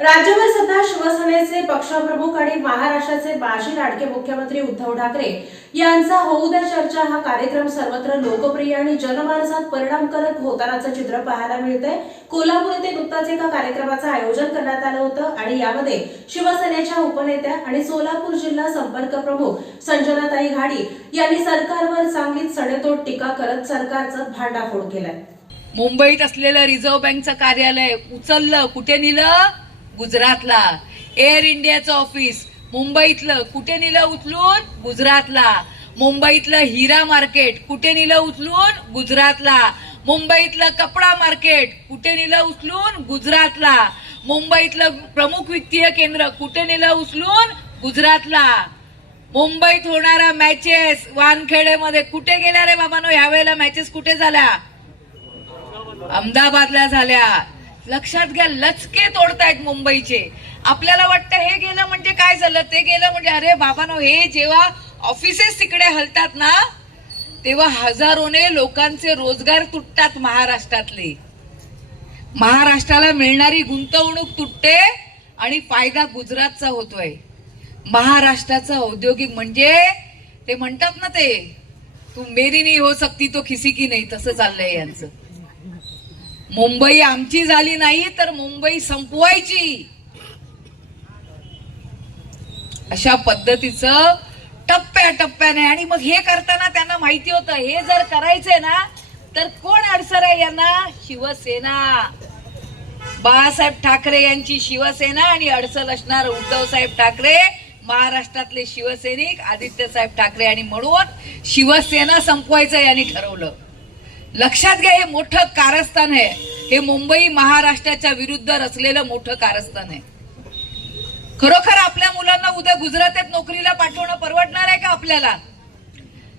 राज्यभर सध्या शिवसेनेचे पक्षप्रमुख आणि महाराष्ट्राचे माजी लाडके मुख्यमंत्री उद्धव ठाकरे यांचा होऊ द्या चर्चा हा कार्यक्रम सर्वत्र लोकप्रिय आणि जनमानसात परिणामकारक होतानाचं चित्र पाहायला मिळतंय। कोल्हापूर येथे नुकताच एका कार्यक्रमाचं आयोजन करण्यात आलं होतं आणि यामध्ये शिवसेनेच्या उपनेत्या आणि सोलापूर जिल्हा संपर्क प्रमुख संजनाताई घाडी यांनी सरकारवर चांगलीच सडेतोड टीका करत सरकारचं भांडाफोड केलाय। मुंबईत असलेलं रिझर्व्ह बँकचं कार्यालय उचललं, कुठे नेलं? गुजरातला। एअर इंडियाचं ऑफिस मुंबईतलं कुठे नेलं उचलून? गुजरातला। मुंबईतलं हिरा मार्केट कुठे नेलं उचलून? गुजरातला। मुंबईतलं कपडा मार्केट कुठे नेलं उचलून? गुजरातला। मुंबईतलं प्रमुख वित्तीय केंद्र कुठे नेलं उचलून? गुजरातला। मुंबईत होणाऱ्या मॅचेस वानखेडेमध्ये कुठे गेल्या रे बाबांनो? यावेळेला मॅचेस कुठे झाल्या? अहमदाबादला झाल्या। लक्षात घ्या, लचके तोडतायत मुंबईचे। आपल्याला वाटतं हे गेलं म्हणजे काय झालं, ते गेलं म्हणजे अरे बाबांनो, हे जेव्हा ऑफिसेस तिकडे हलतात ना तेव्हा हजारोने लोकांचे रोजगार तुटतात महाराष्ट्रातले। महाराष्ट्राला मिळणारी गुंतवणूक तुटते आणि फायदा गुजरातचा होतोय। महाराष्ट्राचं औद्योगिक म्हणजे ते म्हणतात ना, ते तू मेरी नहीं हो सकती तो किसी की नहीं, तसं चाललंय यांचं। मुंबई आमची झाली नाही तर मुंबई संपवायची, अशा पद्धतीचं टप्प्याटप्प्याने। आणि मग हे करताना त्यांना माहिती होतं हे जर करायचंय ना तर कोण अडसर आहे यांना? शिवसेना। बाळासाहेब ठाकरे यांची शिवसेना आणि अडसर असणार उद्धवसाहेब ठाकरे, महाराष्ट्रातले शिवसैनिक आदित्यसाहेब ठाकरे, आणि म्हणून शिवसेना संपवायचं यांनी ठरवलं। लक्षात घ्या, हे मोठं कारस्थान आहे। हे मुंबई महाराष्ट्राच्या विरुद्ध रचलेलं मोठं कारस्थान आहे। खरोखर आपल्या मुलांना उद्या गुजरातात नोकरीला पाठवणं परवडणार आहे का आपल्याला?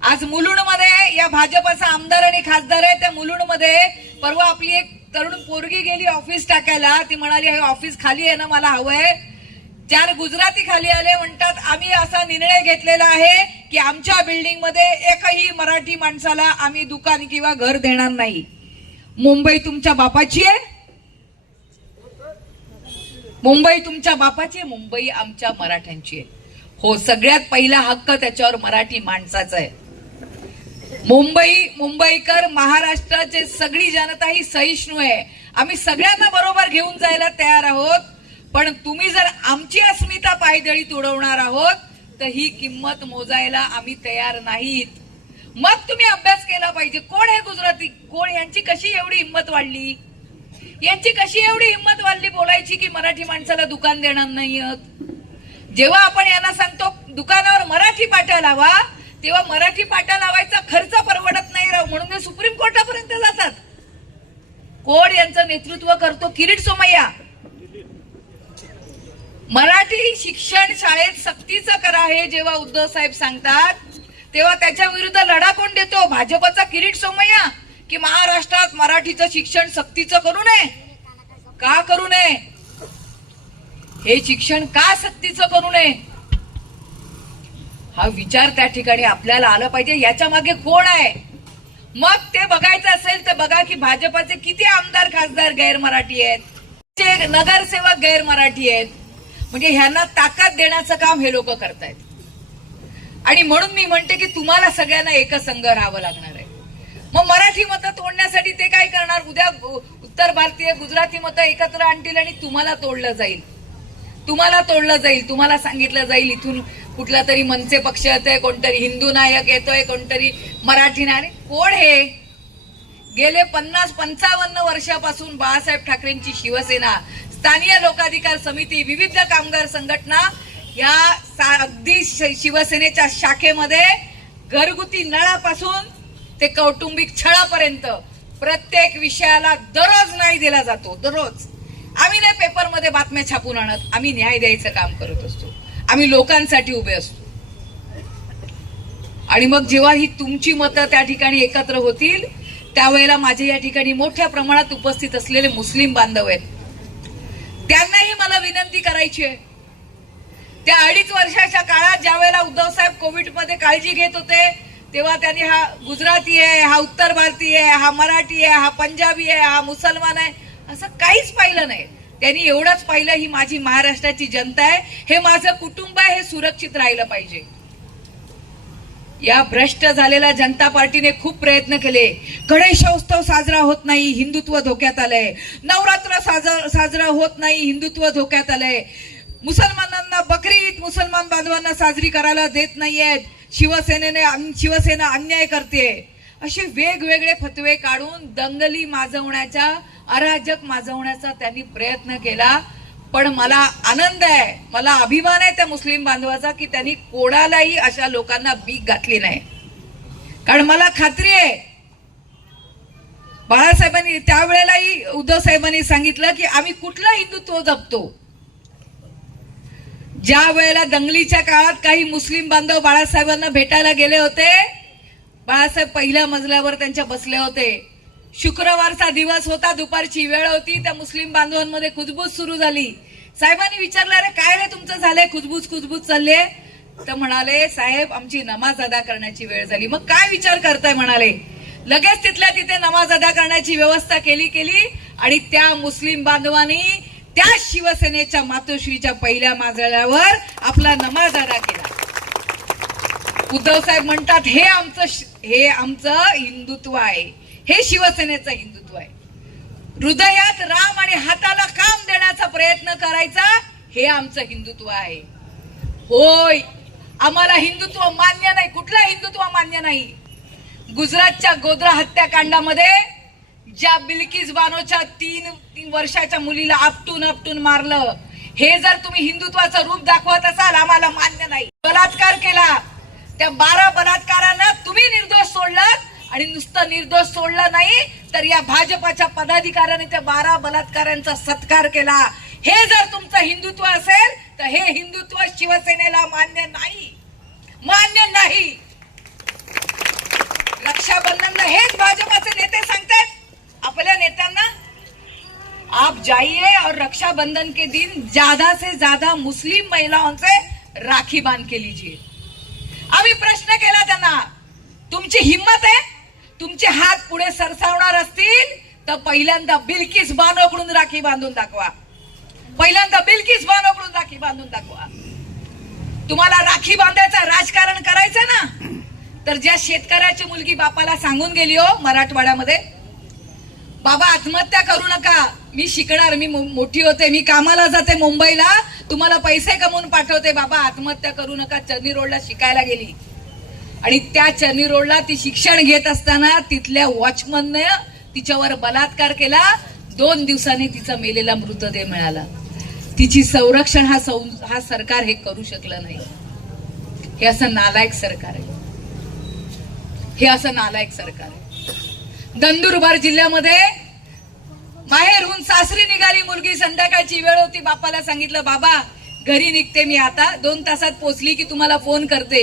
आज मुलुंडमध्ये या भाजपचा आमदार आणि खासदार आहे, त्या मुलुंडमध्ये परवा आपली एक तरुण पोरगी गेली ऑफिस टाकायला। ती म्हणाली हे ऑफिस खाली आहे ना, मला हवंय। 4 गुजराती खाली आले, म्हणतात आम्ही असा निर्णय घेतलेला आहे की आमच्या बिल्डिंग मध्ये एकही मराठी माणसाला आम्ही दुकान किंवा घर देणार नाही। मुंबई तुमच्या बापाची आहे? मुंबई तुमच्या बापाची आहे? मुंबई आमच्या मराठ्यांची आहे। हो, सगळ्यात पहिला हक्क त्याच्यावर मराठी माणसाचा आहे। मुंबईकर, महाराष्ट्राची सगळी जनता ही सहिष्णू आहे। आम्ही सगळ्यांना बरोबर घेऊन जायला तयार आहोत, पण तुम्ही जर आमची अस्मिता पायदळीत उडवणार आहोत तर ही किंमत मोजायला आम्ही तयार नाहीत। मग तुम्ही अभ्यास केला पाहिजे, कोण आहे गुजराती, कोण, यांची कशी एवढी हिंमत वाढली? यांची कशी एवढी हिंमत वाढली बोलायची की मराठी माणसाला दुकान देणार नाहीत? जेव्हा आपण यांना सांगतो दुकानावर मराठी पाट्या लावा, तेव्हा मराठी पाट्या लावायचा खर्च परवडत नाही राव, म्हणून ते सुप्रीम कोर्टापर्यंत जातात। कोण यांचं नेतृत्व करतो? किरीट सोमय्या। मराठी शिक्षण शाळेत सक्तीचं करा हे जेव्हा उद्धव साहेब सांगतात तेव्हा त्याच्या विरुद्ध लढा कोण देतो? भाजपचा किरीट सोमय्या, की महाराष्ट्रात मराठीचं शिक्षण सक्तीचं करू नये? का करू नये? हे शिक्षण का सक्तीचं करू नये हा विचार त्या ठिकाणी आपल्याला आला पाहिजे। याच्या मागे कोण आहे? मग ते बघायचं असेल तर बघा की भाजपचे किती आमदार खासदार गैर मराठी आहेत, नगरसेवक गैर मराठी आहेत। म्हणजे ह्यांना ताकद देण्याचं काम हे लोक करतायत। आणि म्हणून मी म्हणते की तुम्हाला सगळ्यांना एकसंघ राहावं लागणार आहे। मग मराठी मतं तोडण्यासाठी ते काय करणार? उद्या उत्तर भारतीय गुजराती मतं एकत्र आणतील आणि तुम्हाला तोडलं जाईल, तुम्हाला तोडलं जाईल। तुम्हाला सांगितलं जाईल इथून कुठला तरी मनसे पक्ष येतोय, कोणतरी हिंदू नायक येतोय, कोणतरी मराठी नायक। कोण हे? गेले 50-55 वर्षापासून बाळासाहेब ठाकरेंची शिवसेना, स्थानीय लोकाधिकार समिती, विविध कामगार संघटना या अगदी शिवसेनेच्या शाखेमध्ये घरगुती नळापासून ते कौटुंबिक छळापर्यंत प्रत्येक विषयाला दररोज न्याय दिला जातो। दररोज आम्ही नाही पेपरमध्ये बातम्या छापून आणत, आम्ही न्याय द्यायचं काम करत असतो। आम्ही लोकांसाठी उभे असतो। आणि मग जेव्हा ही तुमची मतं त्या ठिकाणी एकत्र होतील त्यावेळेला माझे या ठिकाणी मोठ्या प्रमाणात उपस्थित असलेले मुस्लिम बांधव आहेत, त्यांनाही मला विनंती करायची आहे। त्या 2.5 वर्षाच्या काळात ज्या वेळेला उद्धव साहेब कोविडमध्ये काळजी घेत होते तेव्हा त्यांनी हा गुजराती आहे, हा उत्तर भारतीय आहे, हा मराठी आहे, हा पंजाबी आहे, हा मुसलमान आहे, असं काहीच पाहिलं नाही। त्यांनी एवढंच पाहिलं, ही माझी महाराष्ट्राची जनता आहे, हे माझं कुटुंब आहे, हे सुरक्षित राहिलं पाहिजे. या भ्रष्ट झालेल्या जनता पार्टीने खूप प्रयत्न केले. गणेशोत्सव साजरा होत नाही, हिंदुत्व धोक्यात आलंय. नवरात्र साजरा होत नाही, हिंदुत्व धोक्यात आलंय. मुसलमानांना बकरी ईद मुसलमान बांधवांना साजरी करायला देत नाहीयेत. शिवसेना अन्याय करते. असे वेगवेगळे फतवे काढून दंगली माजवण्याचा, अराजक माजवण्याचा त्यांनी प्रयत्न केला. पण मला आनंद आहे, मला अभिमान आहे त्या मुस्लिम बांधवाचा की त्यांनी कोणालाही अशा लोकांना भीक घातली नाही. कारण मला खात्री आहे, बाळासाहेबांनी त्यावेळेलाही उद्धव साहेबांनी सांगितलं की आम्ही कुठलं हिंदुत्व जपतो. ज्या वेळेला दंगलीच्या काळात काही मुस्लिम बांधव बाळासाहेबांना भेटायला गेले होते, बाळासाहेब पहिल्या मजल्यावर त्यांच्या बसले होते. शुक्रवारचा दिवस होता, दुपारची वेळ होती. त्या मुस्लिम बांधवांमध्ये कुजबूज सुरू झाली. साहेबांनी विचारलं, अरे काय रे तुमचं झालंय, कुजबूज चालले? तर म्हणाले, साहेब आमची नमाज अदा करण्याची वेळ झाली. मग काय विचार करताय म्हणाले. लगेच तिथल्या तिथे नमाज अदा करण्याची व्यवस्था केली आणि त्या मुस्लिम बांधवांनी त्या शिवसेनेच्या मातोश्रीच्या पहिल्या मजल्यावर आपला नमाज अदा केला. उद्धव साहेब म्हणतात, हे आमचं हिंदुत्व आहे, हे शिवसेनेचं हिंदुत्व आहे. हृदयात राम आणि हाताला काम देण्याचा प्रयत्न करायचा, हे आमचं हिंदुत्व आहे. होय, आम्हाला हिंदुत्व मान्य नाही. कुठलं हिंदुत्व मान्य नाही? गुजरातच्या गोध्रा हत्याकांडामध्ये ज्या बिल्किस बानोच्या 3 वर्षाच्या मुलीला आपटून मारलं, हे जर तुम्ही हिंदुत्वाचं रूप दाखवत असाल, आम्हाला मान्य नाही. बलात्कार केला, त्या 12 बलात्कारांना तुम्ही निर्दोष सोडलं आणि नुसतं निर्दोष सोडलं नाही तर या भाजपाच्या पदाधिकाऱ्यांनी त्या 12 बलात्कारांचा सत्कार केला. हे जर तुमचं हिंदुत्व असेल तर हे हिंदुत्व शिवसेनेला मान्य नाही. रक्षाबंधनला हेच भाजपाचे नेते सांगतात आपल्या नेत्यांना, आप जाइए और रक्षाबंधन के दिन ज्यादा से ज्यादा मुस्लिम महिलाओं से राखी बांध के लीजिए. आम्ही प्रश्न केला त्यांना, तुमची हिम्मत आहे? तुमचे हात पुढे सरसावणार असतील तर पहिल्यांदा बिल्किस बानोकडून राखी बांधून दाखवा. तुम्हाला राखी बांधायचं राजकारण करायचं ना, तर ज्या शेतकऱ्याची मुलगी बापाला सांगून गेली हो मराठवाड्यामध्ये, बाबा आत्महत्या करू नका, मी शिकणार, मी मोठी होते, मी कामाला जाते मुंबईला, तुम्हाला पैसे कमवून पाठवते, बाबा आत्महत्या करू नका. चर्नी रोडला शिकायला गेली आणि त्या चर्नी रोडला ती शिक्षण घेत असताना तिथल्या वॉचमनने तिच्यावर बलात्कार केला. 2 दिवसांनी तिचा मेलेला मृतदेह मिळाला. तिची संरक्षण हा सरकार हे करू शकलं नाही. हे असं नालायक सरकार आहे. नंदुरबार जिल्ह्यामध्ये माहेरहून सासरी निघाली मुलगी, संध्याकाळची वेळ होती, बापाला सांगितलं, बाबा घरी निघते मी आता, 2 तासात पोहोचली की तुम्हाला फोन करते.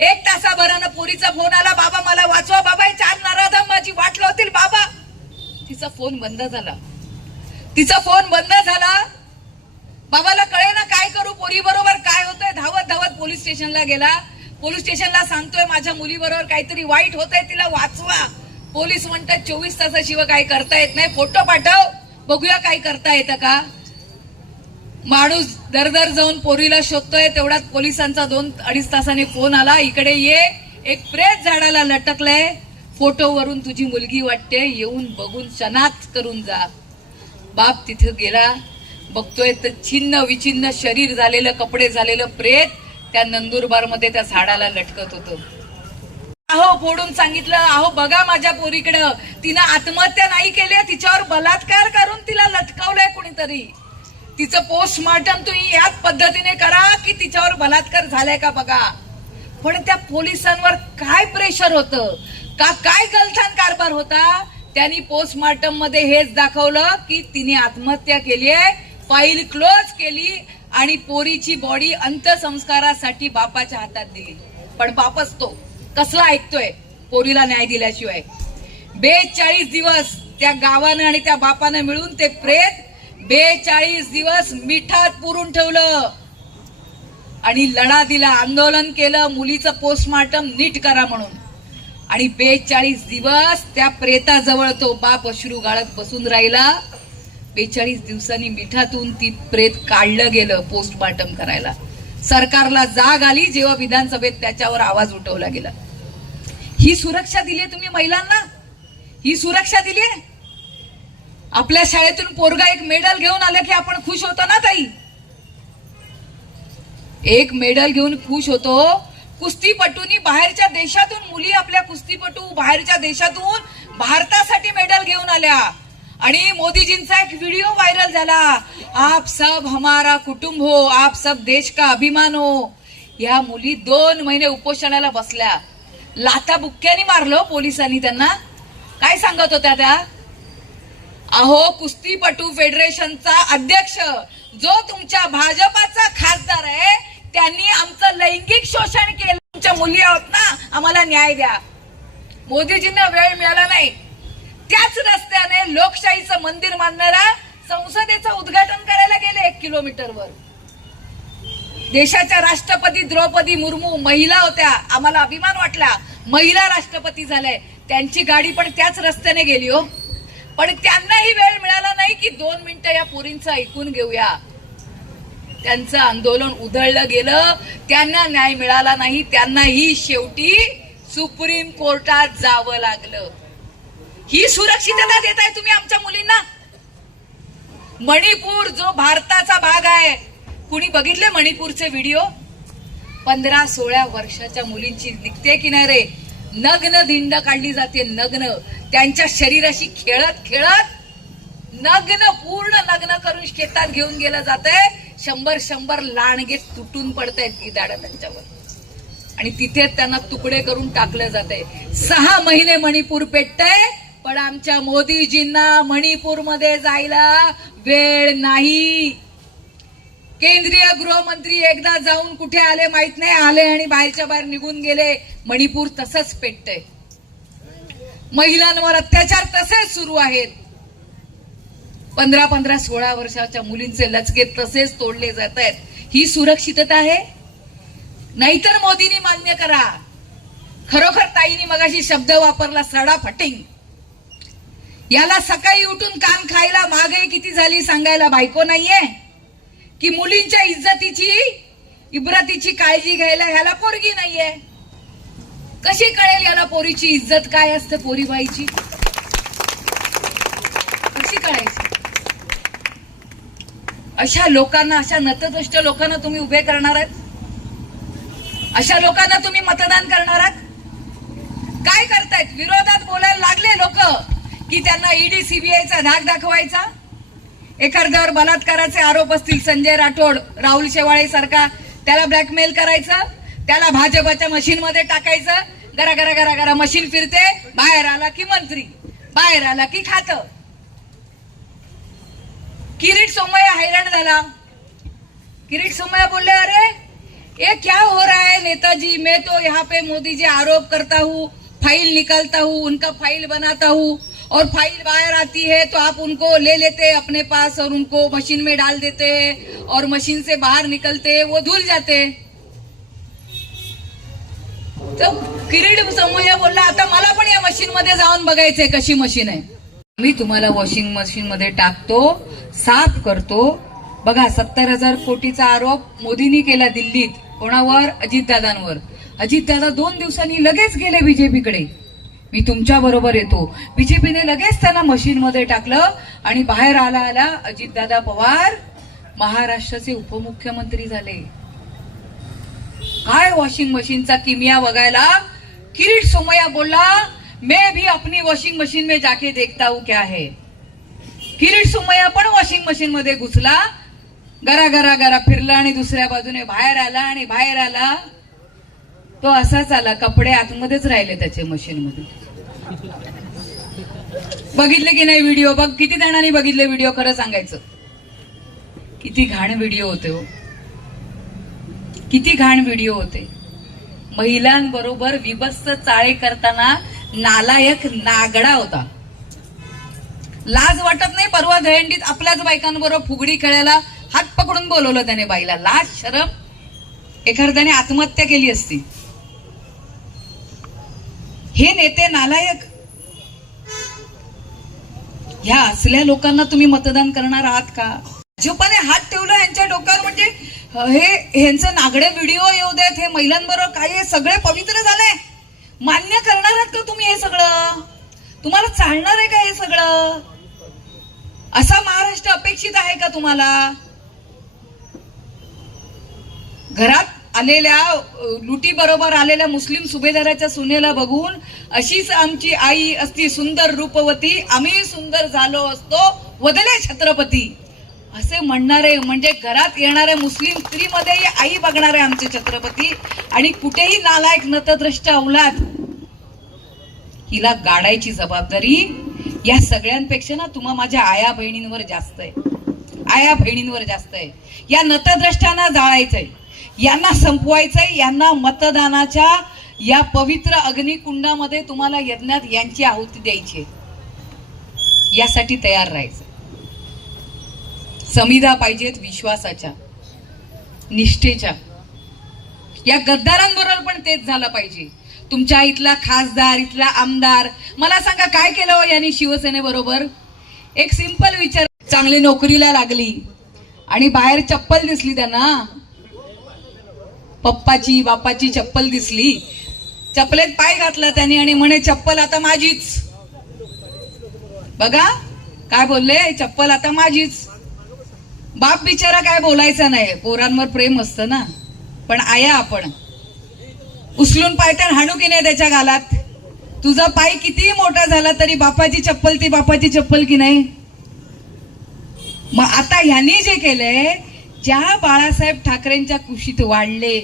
1 तासाभरानं पोरीचा फोन आला, बाबा मला वाचवा, बाबा 4 नराधम माझी वाट लावतील बाबा. तिचा फोन बंद झाला. बाबाला कळे ना काय करू, पोरी बरोबर काय होतंय. धावत पोलीस स्टेशनला गेला. पोलीस स्टेशनला सांगतोय, माझ्या मुलीबरोबर काहीतरी वाईट होतंय, तिला वाचवा. पोलीस म्हणतात 24 तासाशिवाय काय करता येत नाही, फोटो पाठव, बघूया काय करता येतं का. माणूस दरदर जाऊन पोरीला शोधतोय, तेवढ्यात पोलिसांचा 2-2.5 तासाने फोन आला, इकडे ये, एक प्रेत झाडाला लटकलंय, फोटोवरून तुझी मुलगी वाटते, येऊन बघून शनाख्त करून जा. बाप तिथे गेला, बघतोय तर छिन्न विचिन्न शरीर झालेलं, कपडे झालेलं प्रेत त्या नंदुरबार मध्ये त्या झाडाला लटकत होतं. अहो फोडून सांगितलं, अहो बघा माझ्या पोरीकडं, तिनं आत्महत्या नाही केली, तिच्यावर बलात्कार करून तिला लटकावलंय कोणीतरी. तिचं पोस्टमार्टम तुम्ही याच पद्धतीने करा की तिच्यावर बलात्कार झालाय का बघा. पण त्या पोलिसांवर काय प्रेशर होतं, काय गलथान कारभार होता. त्यांनी पोस्टमार्टम मध्ये हेच दाखवलं की तिने आत्महत्या केली आहे, फाईल क्लोज केली आणि पोरीची बॉडी अंत्यसंस्कारासाठी बापाच्या हातात दिली. पण बापच तो कसला ऐकतोय पोरीला न्याय दिल्याशिवाय. 42 दिवस त्या गावानं आणि त्या बापानं मिळून ते प्रेत 42 दिवस मिठात पुरून ठेवलं आणि लढा दिला, आंदोलन केलं, मुलीचं पोस्टमार्टम नीट करा म्हणून. आणि 42 दिवस त्या प्रेताजवळ तो बाप अश्रू गाळत बसून राहिला. 42 दिवसांनी मिठातून ती प्रेत काढलं गेलं पोस्टमार्टम करायला. सरकारला जाग आली जेव्हा विधानसभेत त्याच्यावर आवाज उठवला गेला. ही सुरक्षा दिली तुम्ही महिलांना? ही सुरक्षा दिली? आपल्या शाळेतून पोरगा एक मेडल घेऊन आलं की आपण खुश होतो ना ताई? एक मेडल घेऊन खुश होतो. कुस्तीपटूंनी बाहेरच्या देशातून, मुली आपल्या कुस्तीपटू बाहेरच्या देशातून भारतासाठी मेडल घेऊन आल्या. आणि मोदीजींचा एक व्हिडिओ व्हायरल झाला, आप सब हमारा कुटुंब हो, आप सब देश का अभिमान हो. या मुली 2 महिने उपोषणाला बसल्या. लाथा बुक्क्यानी मारलं पोलिसांनी त्यांना. काय सांगत होत्या त्या? अहो, कुस्तीपटू फेडरेशनचा अध्यक्ष जो तुमच्या भाजपाचा खासदार आहे त्यांनी आमचं लैंगिक शोषण केलं. तुमच्या मुली आहोत ना, आम्हाला न्याय द्या. मोदीजींना वेळ मिळाला नाही. त्याच रस्त्याने लोकशाहीचं मंदिर मानणारा संसदेचं उद्घाटन करायला गेले 1 किलोमीटरवर. देशाच्या राष्ट्रपती द्रौपदी मुर्मू महिला होत्या. आम्हाला अभिमान वाटला, महिला राष्ट्रपती झाल्या. त्यांची गाडी पण त्याच रस्त्याने गेली हो. पण त्यांनाही वेळ मिळाला नाही की 2 मिनिटं या पोरींचं ऐकून घेऊया. त्यांचं आंदोलन उधळलं गेलं. त्यांना न्याय मिळाला नाही. त्यांनाही शेवटी सुप्रीम कोर्टात जावं लागलं. ही सुरक्षितता देताय तुम्ही आमच्या मुलींना? मणिपूर जो भारताचा भाग आहे, कुणी बघितले मणिपूरचे व्हिडिओ? 15-16 वर्षाच्या मुलींची निघते किनारे नग्न धिंड काढली जाते. नग्न त्यांच्या शरीराशी खेळत खेळत नग्न, पूर्ण नग्न करून शेतात घेऊन गेलं जातंय. 100 लांडगे तुटून पडतायत गिधाड त्यांच्यावर आणि तिथे त्यांना तुकडे करून टाकलं जातंय. 6 महिने मणिपूर पेटतंय. पण आमच्या मोदीजींना मणिपूरमध्ये जायला वेळ नाही. केंद्रीय गृहमंत्री एकदा जाऊन कुठे आले माहित नाही, आले आणि बाहेरच्या बाहेर निघून गेले. मणिपूर तसंच पेटतंय. महिलांवर अत्याचार तसेच सुरू आहेत. 15-16 वर्षाच्या मुलींचे लचके तसेच तोडले जात आहेत. ही सुरक्षितता आहे? नाहीतर मोदींनी मान्य करा. खरोखर ताईनी मगाशी शब्द वापरला, सडा फटिंग. याला सकाळी उठून कान खायला महागाई किती झाली सांगायला बायको नाहीये? की मुलींच्या इज्जतीची, इब्रतीची काळजी घ्यायला ह्याला पोरगी नाहीये? कशी कळेल याला पोरीची इज्जत काय असते, पोरीबाईची कशी कळायची? अशा लोकांना, अशा नतदृष्ट लोकांना तुम्ही उभे करणार आहात? अशा लोकांना तुम्ही मतदान करणार आहात? काय करतायत? विरोधात बोलायला लागले लोक की त्यांना ईडी सीबीआयचा धाक दाखवायचा. एखाद्यावर बलात्काराचे आरोप असतील, संजय राठोड, राहुल शेवाळे सारखा, त्याला ब्लॅकमेल करायचं, त्याला भाजपच्या मशीन मध्ये टाकायचं. गरा गरा गरा गरा मशीन फिरते, बाहेर आला की मंत्री, बाहेर आला की खातं. किरीट सोमय्या हैराण झाला. किरीट सोमय्या बोलले, अरे ये क्या हो रहा है नेताजी, मैं तो यहाँ पे मोदी जी आरोप करता हूँ, फाइल निकालता हूँ, उनका फाइल बनाता हूँ, और फाइल बाहर आती है तो आप उनको ले लेते हैं अपने पास और उनको मशीन में डाल देते हैं और मशीन से बाहर निकलते हैं, वो धुल जाते. तो किरीट सोमय्या बोलला, आता मला पण या मशीन मध्ये जाऊन बघायचंय कशी मशीन आहे. मी तुम्हाला वॉशिंग मशीन मध्ये टाकतो, साफ करतो. बघा, 70,000 कोटीचा आरोप मोदींनी केला दिल्लीत. कोणावर? अजितदादांवर. अजितदादा 2 दिवसांनी लगेच गेले बीजेपीकडे. मी तुमच्या बरोबर येतो. बीजेपीने लगेच त्यांना मशीन मध्ये टाकलं आणि बाहेर आला अजितदादा पवार महाराष्ट्राचे उपमुख्यमंत्री झाले. काय वॉशिंग मशीनचा किमिया बघायला. किरीट सोमय्या बोलला, मैं भी अपनी वॉशिंग मशीन में जाके देखता हूं क्या है. किरीट सोमय्या पण वॉशिंग मशीन मध्ये घुसला, गरा गरा गरा फिरला आणि दुसऱ्या बाजूने बाहेर आला आणि बाहेर आला तो असाच आला, कपडे आतमध्येच राहिले त्याचे मशीन मध्ये. बघितले की नाही व्हिडिओ? बघ, किती जणांनी बघितले व्हिडिओ? खरं सांगायचं, किती घाण व्हिडिओ होते हो, किती घाण व्हिडिओ होते. महिलांबरोबर विभत्स चाळे करताना नालायक नागडा होता. लाज वाटत नाही? परवा दहीहंडीत आपल्याच बायकांबरोबर फुगडी खेळायला हात पकडून बोलवलं त्याने बाईला. लाज शरम. एखाद्याने आत्महत्या केली असती. हे नेते नालायक. ह्या असल्या लोकांना तुम्ही मतदान करणार आहात का? भाजपाने हात ठेवला यांच्या डोक्यावर, म्हणजे ह्यांचं नागडे व्हिडिओ येऊ देत, हे महिलांबरोबर काय हे सगळे पवित्र झाले. मान्य करणार आहात का तुम्ही हे सगळं? तुम्हाला चालणार आहे का हे सगळं? असा महाराष्ट्र अपेक्षित आहे का तुम्हाला? घरात आलेल्या लुटी बरोबर आलेल्या मुस्लिम सुभेदाराच्या सुनेला बघून अशीच आमची आई असती सुंदर रूपवती, आम्ही सुंदर झालो असतो वदले छत्रपती, असे म्हणणारे, म्हणजे घरात येणाऱ्या मुस्लिम स्त्रीमध्येही आई बघणारे आमचे छत्रपती. आणि कुठेही नालायक नतद्रष्ट औलाद हिला गाडायची जबाबदारी या सगळ्यांपेक्षा ना तुम्हा माझ्या आया बहिणींवर जास्त आहे. आया बहिणींवर जास्त आहे. या नतद्रष्टांना जाळायचंय, यांना संपवायचंय, यांना मतदानाच्या या पवित्र अग्निकुंडामध्ये तुम्हाला यज्ञात यांची आहुती द्यायची. यासाठी तयार राहायचं. समिधा पाहिजेत विश्वासाच्या, निष्ठेच्या. या गद्दारांबरोबर पण तेच झालं पाहिजे. तुमच्या इथला खासदार, इथला आमदार, मला सांगा काय केलं हो यांनी शिवसेनेबरोबर? एक सिंपल विचार, चांगली नोकरीला लागली आणि बाहेर चप्पल दिसली त्यांना, पप्पाची बापाची चप्पल दिसली, चप्पलेत पाय घातला त्यांनी आणि म्हणे चप्पल आता माझीच. बघा काय बोलले, चप्पल आता माझीच. बाप बिचारा काय बोलायचा नाही, पोरांवर प्रेम असतं ना. पण आया आपण उचलून पायथ्यान हाणू की नाही त्याच्या गालात? तुझा पाय कितीही मोठा झाला तरी बापाची चप्पल ती बापाची चप्पल की नाही? मग आता ह्यांनी जे केलंय, ज्या बाळासाहेब ठाकरेंच्या कुशीत वाढले,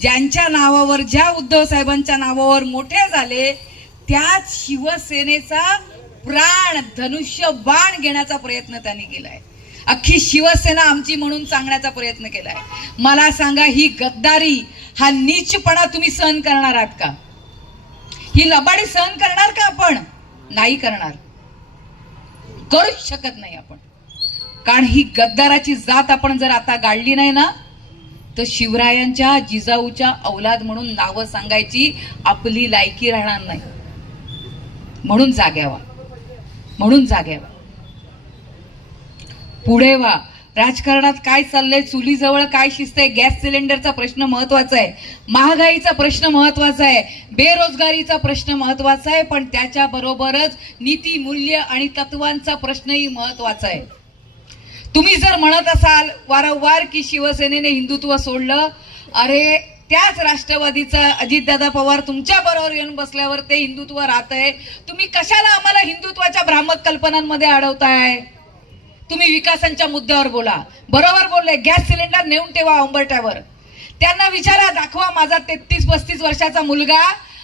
ज्यांच्या नावावर, ज्या उद्धव साहेबांच्या नावावर मोठे झाले, त्याच शिवसेनेचा प्राण धनुष्य बाण घेण्याचा प्रयत्न त्यांनी केलाय. अख्खी शिवसेना आमची म्हणून सांगण्याचा प्रयत्न केलाय. मला सांगा, ही गद्दारी, हा नीचपणा तुम्ही सहन करणार आहात का? ही लबाडी सहन करणार का आपण? नाही करणार, करूच शकत नाही आपण. कारण ही गद्दाराची जात आपण जर आता गाळली नाही ना, तर शिवरायांच्या जिजाऊच्या औलाद म्हणून नावं सांगायची आपली लायकी राहणार नाही. म्हणून जाग्यावा, म्हणून जाग्यावा, पुढे व्हा. राजकारणात काय चाललंय, चुलीजवळ काय शिस्त आहे, गॅस सिलेंडरचा प्रश्न महत्वाचा आहे, महागाईचा प्रश्न महत्वाचा आहे, बेरोजगारीचा प्रश्न महत्वाचा आहे, पण त्याच्या बरोबरच नीती, मूल्य आणि तत्वांचा प्रश्नही महत्वाचा आहे. तुम्ही जर म्हणत असाल वारंवार की शिवसेनेने हिंदुत्व सोडलं, अरे त्याच राष्ट्रवादीचा अजितदादा पवार तुमच्या बरोबर येऊन बसल्यावर ते हिंदुत्व राहतंय. तुम्ही कशाला आम्हाला हिंदुत्वाच्या भ्रामक कल्पनांमध्ये अडवताय? तुम्ही विकासांच्या मुद्द्यावर बोला. बरोबर बोलले, गॅस सिलेंडर नेऊन ठेवा उंबरठ्यावर. त्यांना विचारा, दाखवा माझा 33-35 वर्षाचा मुलगा,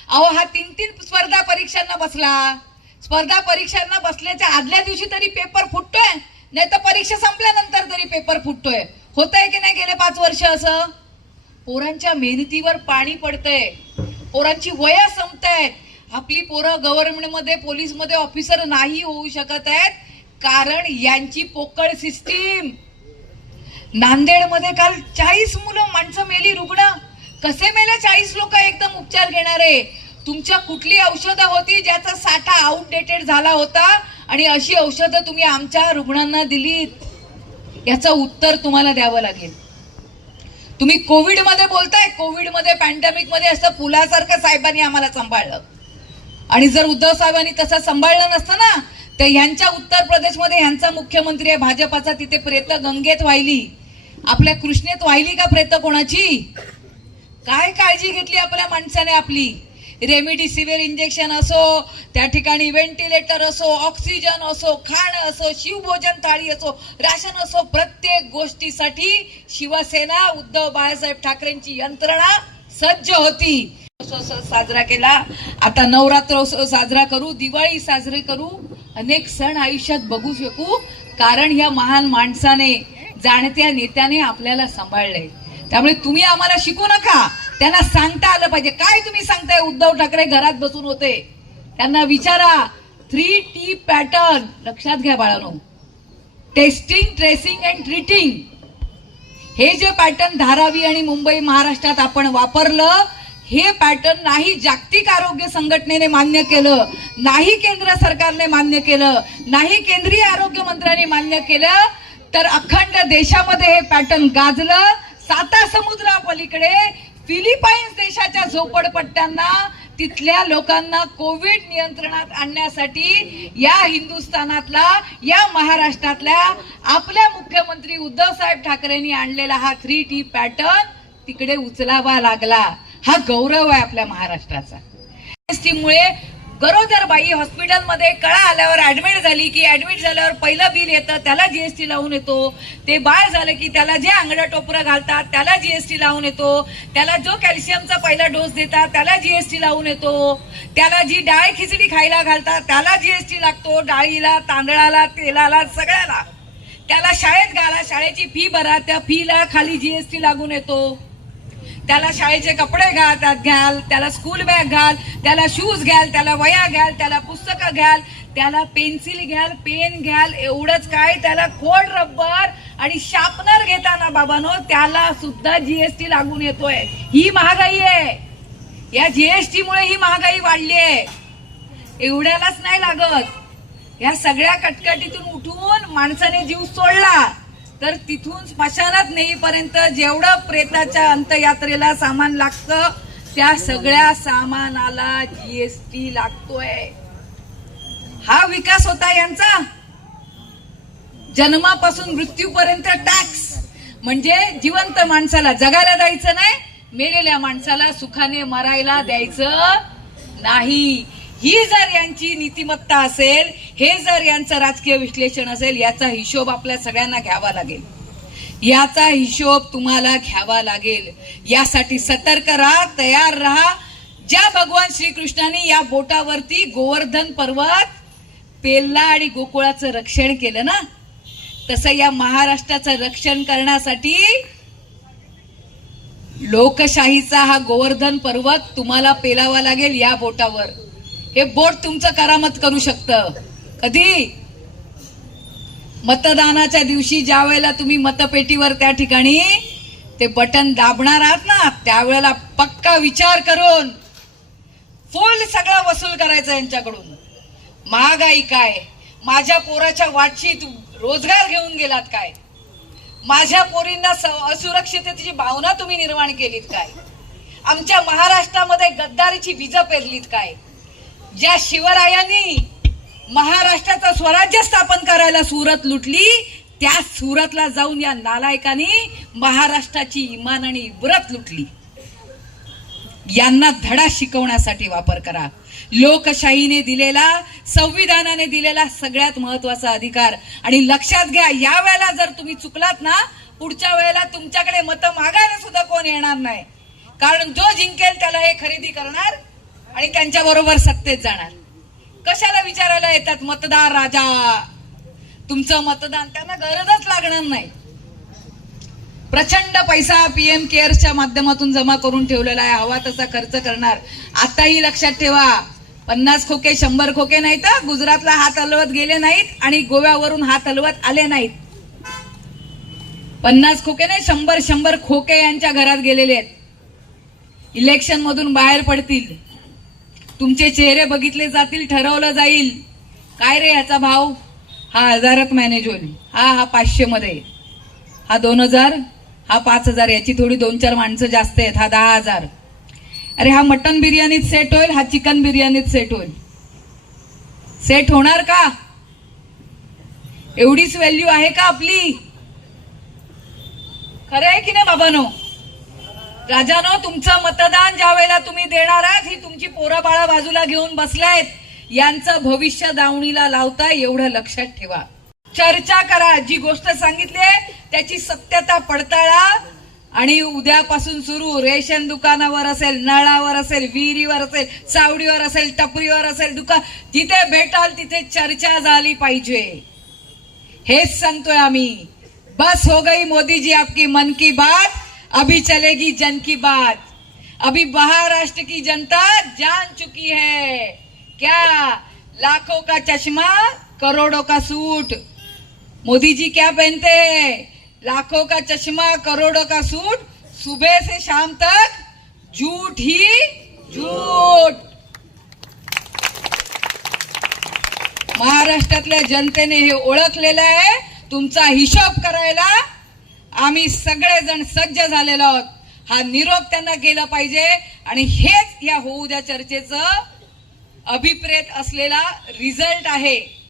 अहो हा 3 स्पर्धा परीक्षांना बसला. स्पर्धा परीक्षांना बसल्याच्या आदल्या दिवशी तरी पेपर फुटतोय, नाही तर परीक्षा संपल्यानंतर तरी पेपर फुटतोय. होतंय की नाही गेले 5 वर्ष असं? पोरांच्या मेहनतीवर पाणी पडतंय, पोरांची वया संपतायत. आपली पोरं गव्हर्नमेंटमध्ये, पोलीसमध्ये ऑफिसर नाही होऊ शकत आहेत, कारण यांची पोकळ सिस्टीम. नांदेडमध्ये काल 40 माणसं मेली, रुग्ण कसे मेले? 40 लोक एकदम उपचार घेणारे. तुमच्या कुठली औषधं होती ज्याचा साठा आउटडेटेड झाला होता आणि अशी औषधं तुम्ही आमच्या रुग्णांना दिलीत? याचं उत्तर तुम्हाला द्यावं लागेल. तुम्ही कोविडमध्ये बोलताय, कोविडमध्ये, पॅन्डेमिक मध्ये असं पुलासारखं साहेबांनी आम्हाला सांभाळलं. आणि जर उद्धव साहेबांनी तसं सांभाळलं नसतं ना, तर ह्यांच्या उत्तर प्रदेशमध्ये ह्यांचा मुख्यमंत्री आहे भाजपाचा, तिथे प्रेत गंगेत वाहिली. आपल्या कृष्णेत वाहिली का प्रेत कोणाची? काय काळजी घेतली आपल्या माणसाने आपली? रेमडेसिविर इंजेक्शन असो, त्या ठिकाणी व्हेंटिलेटर असो, ऑक्सिजन असो, खाणं असो, शिवभोजन थाळी असो, राशन असो, प्रत्येक गोष्टीसाठी शिवसेना, उद्धव बाळासाहेब ठाकरेंची यंत्रणा सज्ज होती. साजरा केला, आता नवरात्र उत्सव साजरा करू, दिवाळी साजरी करू, अनेक सण आयुष्यात बघू शकू, कारण ह्या महान माणसाने, जाणत्या नेत्याने आपल्याला सांभाळलंय. त्यामुळे तुम्ही आम्हाला शिकू नका, त्यांना सांगता आलं पाहिजे. काय तुम्ही सांगताय? उद्धव ठाकरे घरात बसून होते, त्यांना विचारा. 3T पॅटर्न लक्षात घ्या बाळांनो, टेस्टिंग, ट्रेसिंग अँड ट्रीटिंग. हे जे पॅटर्न धारावी आणि मुंबई महाराष्ट्रात आपण वापरलं, हे पॅटर्न नाही जागतिक आरोग्य संघटनेने मान्य केलं, नाही केंद्र सरकारने मान्य केलं, नाही केंद्रीय आरोग्य मंत्र्यांनी मान्य केलं, तर अखंड देशामध्ये हे पॅटर्न गाजलं. साता समुद्रापलीकडे फिलिपाईन्स देशाच्या झोपडपट्ट्यांना तिथल्या लोकांना कोविड नियंत्रणात आणण्यासाठी या हिंदुस्थानातला, या महाराष्ट्रातल्या आपल्या मुख्यमंत्री उद्धव साहेब ठाकरेंनी आणलेला हा 3T पॅटर्न तिकडे उचलावा लागला. हा गौरव आहे आपल्या महाराष्ट्राचा. GST मुळे गरोदर बाई हॉस्पिटलमध्ये कळा आल्यावर ऍडमिट झाली की ऍडमिट झाल्यावर पहिलं बिल येतं त्याला GST लावून येतो. ते बाळ झालं की त्याला जे अंगडं टोपरं घालतात त्याला GST लावून येतो. त्याला जो कॅल्शियमचा पहिला डोस देतात त्याला GST लावून येतो. त्याला जी डाळ खिचडी खायला घालतात त्याला GST लागतो. डाळीला, तांदळाला, तेलाला, सगळ्याला. त्याला शाळेत घाला, शाळेची फी भरा, त्या फीला खाली GST लागून येतो. त्याला शाळेचे कपडे घ्याल, त्याला स्कूल बॅग घाल, त्याला शूज घ्याल, त्याला वया घ्याल, त्याला पुस्तकं घ्याल, त्याला पेन्सिल घ्याल, पेन घ्याल, एवढंच काय त्याला खोड रबर आणि शार्पनर घेताना बाबांनो त्याला सुद्धा GST लागून येतोय. ही महागाई आहे. या GST मुळे ही महागाई वाढली आहे. एवढ्यालाच नाही लागत, या सगळ्या कटकटीतून उठून माणसाने जीव सोडला तर तिथून स्मशानात नेईपर्यंत जेवढं प्रेताच्या अंत्ययात्रेला सामान लागतं त्या सगळ्या सामानाला GST लागतोय. हा विकास होता यांचा. जन्मापासून मृत्यूपर्यंत टॅक्स, म्हणजे जिवंत माणसाला जगायला द्यायचं नाही, मेलेल्या माणसाला सुखाने मरायला द्यायचं नाही. ही जर यांची नीतिमत्ता असेल, हे जर यांचं राजकीय विश्लेषण असेल, याचा हिशोब आपल्या सगळ्यांना घ्यावा लागेल. याचा हिशोब तुम्हाला घ्यावा लागेल. यासाठी सतर्क राहा, तयार राहा. ज्या भगवान श्रीकृष्णाने या बोटावरती गोवर्धन पर्वत पेलला आणि गोकुळाचं रक्षण केलं ना, तसं या महाराष्ट्राचं रक्षण करण्यासाठी लोकशाहीचा हा गोवर्धन पर्वत तुम्हाला पेलावा लागेल या बोटावर. हे बोट तुमचं करामत करू शकतं. कधी? मतदानाच्या दिवशी ज्या वेळेला तुम्ही मतपेटीवर त्या ठिकाणी ते बटन दाबणार आहात ना, त्यावेळेला पक्का विचार करून फुल सगळं वसूल करायचं यांच्याकडून. महागाई काय, माझ्या पोराच्या वाटशीत रोजगार घेऊन गेलात काय, माझ्या पोरींना असुरक्षिततेची भावना तुम्ही निर्माण केलीत काय, आमच्या महाराष्ट्रामध्ये गद्दारीची बीजं पेरलीत काय. ज्या शिवरायांनी महाराष्ट्राचं स्वराज्य स्थापन करायला सुरत लुटली, त्या सुरतला जाऊन या नालायकांनी महाराष्ट्राची इमान आणि इबरत लुटली. यांना धडा शिकवण्यासाठी वापर करा. लोकशाहीने दिलेला, संविधानाने दिलेला सगळ्यात महत्वाचा अधिकार. आणि लक्षात घ्या, या वेळेला जर तुम्ही चुकलात ना, पुढच्या वेळेला तुमच्याकडे मतं मागायला सुद्धा कोण येणार नाही. कारण जो जिंकेल त्याला हे खरेदी करणार आणि त्यांच्या बरोबर सत्तेत जाणार. कशाला विचारायला येतात मतदार राजा? तुमचं मतदान त्यांना गरजच लागणार नाही. प्रचंड पैसा PM केअर्सच्या माध्यमातून जमा करून ठेवलेला आहे, हवा तसा खर्च करणार. आताही लक्षात ठेवा, 50 खोके 100 खोके नाहीत, गुजरातला हात हलवत गेले नाहीत आणि गोव्यावरून हात हलवत आले नाहीत. 50 खोके नाही, 100 खोके यांच्या घरात गेलेले आहेत. इलेक्शन मधून बाहेर पडतील, तुमचे चेहरे बघितले जातील, ठरवलं जाईल काय रे याचा भाव, हा 1000त मॅनेज होईल, हा 500 मध्ये, हा 2000, हा 5000, याची थोडी 2-4 माणसं जास्त आहेत, हा 10,000. अरे हा मटन बिर्याणीत सेट होईल, हा चिकन बिर्याणीत सेट होईल. सेट होणार का? एवढीच व्हॅल्यू आहे का आपली? खरं आहे की नाही बाबांनो? राजानो, तुमचं मतदान ज्या वेळेला तुम्ही देणार आहात, ही तुमची पोरं बाळा बाजूला घेऊन बसलायत, यांचं भविष्य दावणीला लावताय, एवढं लक्षात ठेवा. चर्चा करा, जी गोष्ट सांगितली त्याची सत्यता पडताळा. आणि उद्यापासून सुरू रेशन दुकानावर असेल, नळावर असेल, विहिरीवर असेल, सावडीवर असेल, टपरीवर असेल, दुकान जिथे भेटाल तिथे चर्चा झाली पाहिजे. हेच सांगतोय आम्ही. बस हो गई मोदी जी आपकी मन की बात, अभी चलेगी जन की बात. अभी महाराष्ट्र की जनता जान चुकी है. क्या? लाखों का चश्मा, करोड़ों का सूट. मोदी जी क्या पहनते हैं? लाखों का चश्मा, करोड़ों का सूट, सुबह से शाम तक झूठ ही झूठ. महाराष्ट्रातल्या जनतेने हे ओळखलेलं आहे. तुमचा हिशोब करायला आम्ही सगळेजण सज्ज झालेलो आहोत. हा निरोप त्यांना केला पाहिजे आणि हेच या होऊ द्या चर्चेचं अभिप्रेत असलेला रिझल्ट आहे.